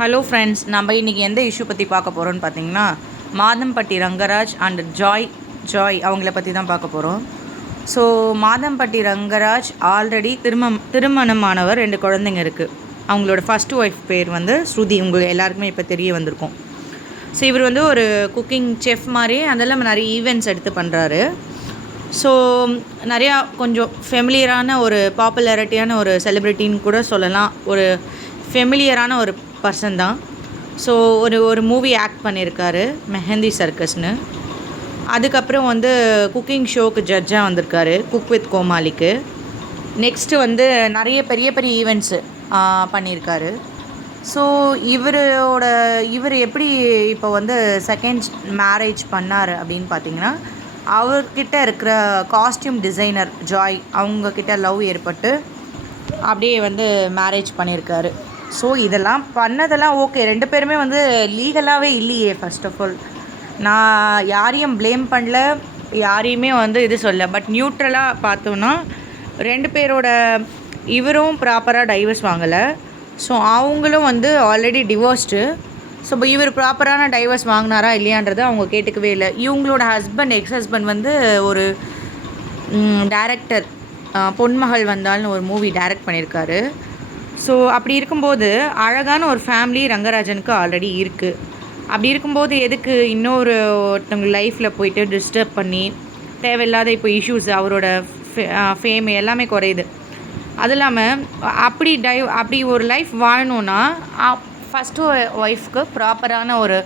Hello friends, நம்ம இன்றைக்கி எந்த இஷ்யூ பற்றி பார்க்க போகிறோன்னு பார்த்தீங்கன்னா, மாதம்பட்டி ரங்கராஜ் அண்ட் ஜாய் அவங்கள பற்றி தான் பார்க்க போகிறோம். ஸோ மாதம்பட்டி ரங்கராஜ் ஆல்ரெடி திருமணமானவர், 2 குழந்தைங்க இருக்குது. அவங்களோட ஃபஸ்ட்டு ஒய்ஃப் பேர் வந்து ஸ்ருதி. உங்களுக்கு எல்லாருக்குமே இப்போ தெரிய வந்திருக்கும். ஸோ இவர் வந்து ஒரு குக்கிங் செஃப் மாதிரி, அதெல்லாம் நிறைய ஈவெண்ட்ஸ் எடுத்து பண்ணுறாரு. ஸோ நிறையா கொஞ்சம் ஃபெமிலியரான ஒரு பாப்புலாரிட்டியான ஒரு செலிப்ரிட்டின்னு கூட சொல்லலாம். ஒரு ஃபெமிலியரான ஒரு பர்சன் தான். ஸோ ஒரு மூவி ஆக்ட் பண்ணியிருக்காரு, மெஹந்தி சர்க்கஸ்னு. அதுக்கப்புறம் வந்து குக்கிங் ஷோக்கு ஜட்ஜாக வந்திருக்காரு, குக் வித் கோமாளிக்கு. நெக்ஸ்ட்டு வந்து நிறைய பெரிய பெரிய ஈவெண்ட்ஸு பண்ணியிருக்காரு. ஸோ இவர் எப்படி இப்போ வந்து செகண்ட் மேரேஜ் பண்ணார் அப்படின்னு பார்த்தீங்கன்னா, அவர்கிட்ட இருக்கிற காஸ்டியூம் டிசைனர் ஜாய் அவங்கக்கிட்ட லவ் ஏற்பட்டு அப்படியே வந்து மேரேஜ் பண்ணியிருக்காரு. ஸோ இதெல்லாம் பண்ணதெல்லாம் ஓகே. 2 பேருமே வந்து லீகலாகவே இல்லையே. ஃபர்ஸ்ட் ஆஃப் ஆல் நான் யாரையும் ப்ளேம் பண்ணல, யாரையுமே வந்து இது சொல்ல. பட் நியூட்ரலாக பார்த்தோன்னா 2 பேரோட இவரும் ப்ராப்பராக டைவர்ஸ் வாங்கலை. ஸோ அவங்களும் வந்து ஆல்ரெடி டிவோர்ஸ்டு. ஸோ இப்போ இவர் ப்ராப்பரான டைவர்ஸ் வாங்கினாரா இல்லையான்றது அவங்க கேட்டுக்கவே இல்லை. இவங்களோட எக்ஸ் ஹஸ்பண்ட் வந்து ஒரு டைரக்டர், பொன்மகள் வந்தால்னு ஒரு மூவி டைரக்ட் பண்ணியிருக்காரு. ஸோ அப்படி இருக்கும்போது அழகான ஒரு ஃபேமிலி ரங்கராஜனுக்கு ஆல்ரெடி இருக்குது. அப்படி இருக்கும்போது எதுக்கு ஒருத்தவங்க லைஃப்பில் போயிட்டு டிஸ்டர்ப் பண்ணி தேவையில்லாத இப்போ இஷ்யூஸ், அவரோட ஃபேம் எல்லாமே குறையுது. அது இல்லாமல் அப்படி ஒரு லைஃப் வாழணுன்னா ஃபஸ்ட்டு ஒய்ஃப்க்கு ப்ராப்பரான ஒரு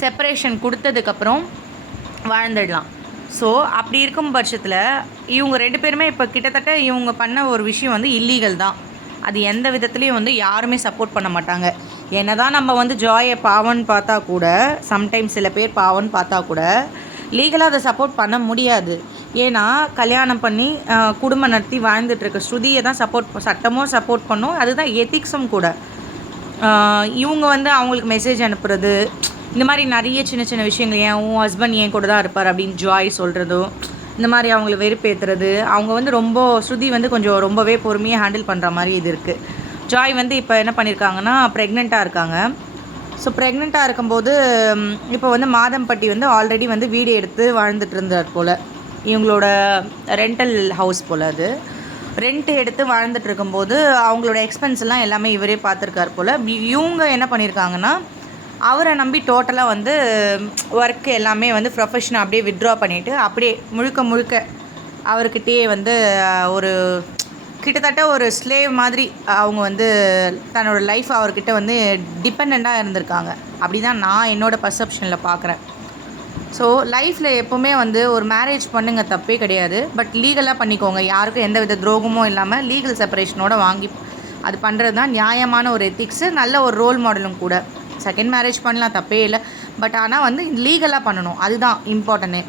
செப்பரேஷன் கொடுத்ததுக்கப்புறம் வாழ்ந்துடலாம். ஸோ அப்படி இருக்கும் பட்சத்தில் இவங்க 2 பேருமே இப்போ கிட்டத்தட்ட இவங்க பண்ண ஒரு விஷயம் வந்து இல்லீகல் தான். அது எந்த விதத்துலேயும் வந்து யாருமே சப்போர்ட் பண்ண மாட்டாங்க. என்ன தான் நம்ம வந்து ஜாயை பாவன்னு பார்த்தா கூட, சம்டைம்ஸ் சில பேர் பாவன்னு பார்த்தா கூட லீகலாக அதை சப்போர்ட் பண்ண முடியாது. ஏன்னா கல்யாணம் பண்ணி குடும்பம் நடத்தி வாழ்ந்துட்டுருக்க ஸ்ருதியை தான் சட்டமும் சப்போர்ட் பண்ணும். அதுதான் எத்திக்ஸும் கூட. இவங்க வந்து அவங்களுக்கு மெசேஜ் அனுப்புறது, இந்த மாதிரி நிறைய சின்ன சின்ன விஷயங்கள், உன் ஹஸ்பண்ட் என் கூட தான் இருப்பார் அப்படின்னு ஜாய் சொல்கிறதும், இந்த மாதிரி அவங்கள வெறுப்பேற்றுறது. அவங்க வந்து ஸ்ருதி வந்து கொஞ்சம் ரொம்பவே பொறுமையாக ஹேண்டில் பண்ணுற மாதிரி இது இருக்குது. ஜாய் வந்து இப்போ என்ன பண்ணியிருக்காங்கன்னா, ப்ரெக்னெண்ட்டாக இருக்காங்க. ஸோ ப்ரெக்னெண்ட்டாக இருக்கும்போது இப்போ வந்து மாதம்பட்டி வந்து ஆல்ரெடி வந்து வீடு எடுத்து வாழ்ந்துட்டு இருந்தார் போல். இவங்களோட ரெண்டல் ஹவுஸ் போல். அது ரெண்ட் எடுத்து வாழ்ந்துட்டு இருக்கும்போது அவங்களோட எக்ஸ்பென்ஸ் எல்லாம் எல்லாமே இவரே பார்த்துருக்கார் போல். இவங்க என்ன பண்ணியிருக்காங்கன்னா, அவரை நம்பி டோட்டலாக வந்து ஒர்க்கு எல்லாமே வந்து ப்ரொஃபஷனை அப்படியே வித்ட்ரா பண்ணிவிட்டு அப்படியே முழுக்க அவர்கிட்டயே வந்து ஒரு கிட்டத்தட்ட ஒரு ஸ்லேவ் மாதிரி அவங்க வந்து தன்னோட லைஃப் அவர்கிட்ட வந்து டிபெண்ட்டாக இருந்திருக்காங்க. அப்படி தான் நான் என்னோடய பர்செப்ஷனில் பார்க்குறேன். ஸோ லைஃப்பில் எப்போவுமே வந்து ஒரு மேரேஜ் பண்ணுங்க, தப்பே கிடையாது. பட் லீகலாக பண்ணிக்கோங்க. யாருக்கும் எந்த வித துரோகமும் இல்லாமல் லீகல் செப்பரேஷனோட வாங்கி அது பண்ணுறது தான் நியாயமான ஒரு எத்திக்ஸு, நல்ல ஒரு ரோல் மாடலும் கூட. செகண்ட் மேரேஜ் பண்ணலாம், தப்பே இல்லை. பட் ஆனால் வந்து லீகலாக பண்ணணும், அதுதான் இம்பார்ட்டனே.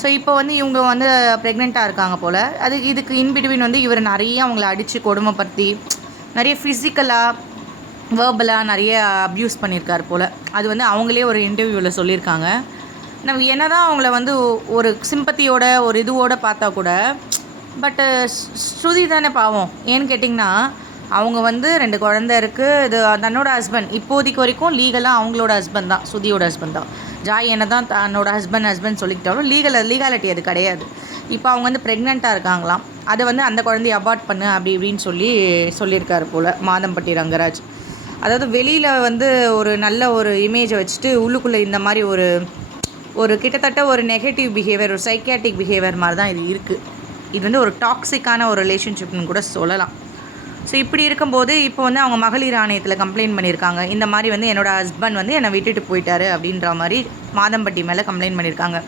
ஸோ இப்போ வந்து இவங்க வந்து ப்ரெக்னெண்ட்டாக இருக்காங்க போல். இதுக்கு இன்பிட்வீன் வந்து இவர் நிறைய அவங்கள அடித்து கொடுமைப்படுத்தி நிறைய ஃபிசிக்கலாக வேர்பலாக நிறைய அப்யூஸ் பண்ணியிருக்கார் போல். அது வந்து அவங்களே ஒரு இன்டர்வியூவில் சொல்லியிருக்காங்க. நம்ம என்ன தான் அவங்கள வந்து ஒரு சிம்பத்தியோட ஒரு இதுவோடு பார்த்தா கூட, பட்டு ஸ்ருதி தானே பாவம். ஏன்னு கேட்டிங்கன்னா, அவங்க வந்து 2 குழந்தை இருக்குது. இது தன்னோட ஹஸ்பண்ட் இப்போதைக்கு வரைக்கும் லீகலாக அவங்களோட ஹஸ்பண்ட் தான், ஸ்ருதியோட ஹஸ்பண்ட் தான். ஜாய் என்ன தான் தன்னோட ஹஸ்பண்ட் சொல்லிக்கிட்டாலும் லீகாலிட்டி அது கிடையாது. இப்போ அவங்க வந்து ப்ரெக்னெண்ட்டாக இருக்காங்களாம். அதை வந்து அந்த குழந்தைய அபார்ட் பண்ணு அப்படி இப்படின்னு சொல்லியிருக்காரு போல் மாதம்பட்டி ரங்கராஜ். அதாவது வெளியில் வந்து ஒரு நல்ல ஒரு இமேஜை வச்சுட்டு உள்ளுக்குள்ளே இந்த மாதிரி ஒரு கிட்டத்தட்ட ஒரு நெகட்டிவ் பிஹேவியர், ஒரு சைக்கியாட்டிக் பிஹேவியர் மாதிரி தான் இது இருக்குது. இது வந்து ஒரு டாக்ஸிக்கான ஒரு ரிலேஷன்ஷிப்னு கூட சொல்லலாம். ஸோ இப்படி இருக்கும்போது இப்போ வந்து அவங்க மகளிர் ஆணையத்தில் கம்ப்ளைண்ட் பண்ணியிருக்காங்க. இந்த மாதிரி வந்து என்னோடய ஹஸ்பண்ட் வந்து என்னை விட்டுட்டு போயிட்டாரு அப்படின்ற மாதிரி மாதம்பட்டி மேலே கம்ப்ளைண்ட் பண்ணியிருக்காங்க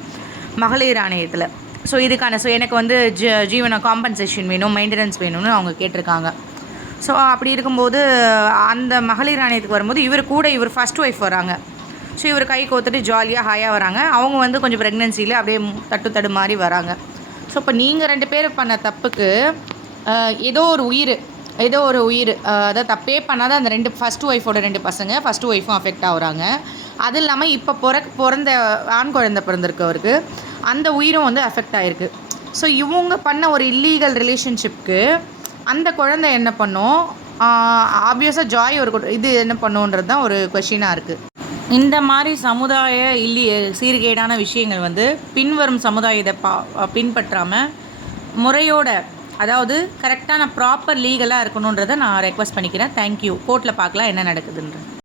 மகளிர் ஆணையத்தில். ஸோ எனக்கு வந்து ஜீவன காம்பன்சேஷன் வேணும், மெயின்டெனன்ஸ் வேணும்னு அவங்க கேட்டிருக்காங்க. ஸோ அப்படி இருக்கும்போது அந்த மகளிர் ஆணையத்துக்கு வரும்போது இவர் ஃபஸ்ட் ஒய்ஃப் வராங்க. ஸோ இவர் கை கோத்துட்டு ஜாலியாக ஹாயாக வராங்க. அவங்க வந்து கொஞ்சம் ப்ரெக்னென்சியில் அப்படியே தட்டு மாதிரி வராங்க. ஸோ இப்போ நீங்கள் 2 பேர் பண்ண தப்புக்கு ஏதோ ஒரு உயிர் அதாவது தப்பே பண்ணாத அந்த ஃபஸ்ட் ஒய்ஃபோட 2 பசங்க, ஃபஸ்ட் ஒய்ஃபும் அஃபெக்ட் ஆகுறாங்க. அது இல்லாமல் இப்போ பிறந்த ஆண் குழந்தை பிறந்திருக்கவருக்கு அந்த உயிரும் வந்து அஃபெக்ட் ஆகிருக்கு. ஸோ இவங்க பண்ண ஒரு இல்லீகல் ரிலேஷன்ஷிப்க்கு அந்த குழந்தை என்ன பண்ணும், ஆப்வியஸாக ஜாய் ஒரு இது என்ன பண்ணுன்றது தான் ஒரு கொஷினாக இருக்குது. இந்த மாதிரி சமுதாய சீர்கேடான விஷயங்கள் வந்து பின்வரும் சமுதாயம் இதை பின்பற்றாமல் முறையோட, அதாவது கரெக்டான ப்ராப்பர் லீகலாக இருக்கணுன்றதை நான் ரெக்வஸ்ட் பண்ணிக்கிறேன். தேங்க்யூ. கோர்ட்டில் பார்க்கலாம் என்ன நடக்குதுன்ற.